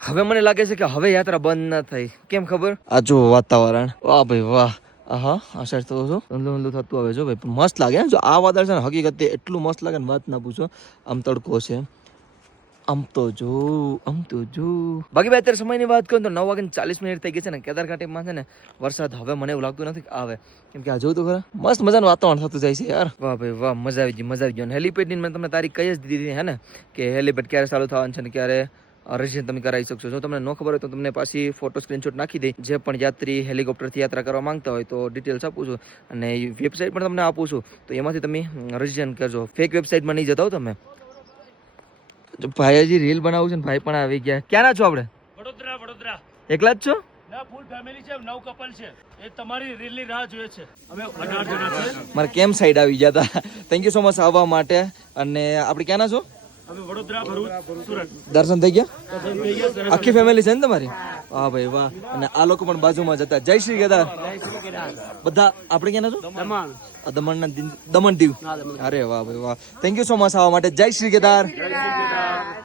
હવે મને લાગે છે કે હવે યાત્રા બંધ ના થાય. કેમ ખબર? આ જો વાતાવરણ, વાહ ભાઈ વાહ. આહા, આ સાઈડ તો જો ઊંધું થતું આવે જો ભાઈ, મસ્ત લાગે. જો આ વાદળ છે ને હકીકતે એટલું મસ્ત લાગે ને વાત ના પૂછો. આમ તડકો છે, આમ તો જો. બાકી ભાઈ અત્યારે સમયની વાત કરું તો 9:40 થઈ ગઈ છે ને. કેદારઘાટીમાં છે ને વરસાદ હવે મને એવું લાગતું નથી કે આવે, કેમ કે આ જોયું તો ખરા મસ્ત મજાનું વાતાવરણ થતું જાય છે યાર. વાહ ભાઈ વાહ, મજા આવી ગઈ. હેલીપેડની મેં તમને તારીખ કઈ જ દીધી હે ને, કે હેલીપેડ ક્યારે ચાલુ થવાનું છે ને ક્યારે રજીસ્ટ્રેશન તમે કરાવી શકશો. જો તમને ન ખબર હોય તો તમને પાછી ફોટો સ્ક્રીનશોટ નાખી દઈ. જે પણ યાત્રી હેલિકોપ્ટરથી યાત્રા કરવા માંગતા હોય તો ડિટેલ્સ આપું છું, અને વેબસાઇટ પણ તમને આપું છું, તો એમાંથી તમે રજીસ્ટ્રેશન કરજો. ફેક વેબસાઇટમાં નહીં જતા હો તમે. ભાઈ હજી રીલ બનાવું છે ને ભાઈ પણ આવી ગયા. ક્યાંના છો આપણે? વડોદરા. એકલા જ છો? ના, ફૂલ ફેમિલી છે, 9 કપલ છે. એ તમારી રીલની રાહ જોઈએ છે. અમે 18 જણા છે. મારે કેમ સાઈડ આવી ગયા હતા. થેન્ક યુ સો મચ આવવા માટે. અને આપણે ક્યાંના છો? અમે વડોદરા, ભરૂચ, સુરત. દર્શન થઈ ગયા? આખી ફેમિલી છે ને તમારી? વાહ ભાઈ વાહ. અને આ લોકો પણ બાજુમાં જ હતા. જય શ્રી કેદાર. બધા આપણે ક્યાંના છો? દમણ દીવ. અરે વાહ ભાઈ વાહ. થેન્ક યુ સો મચ આવવા માટે. જય શ્રી કેદાર.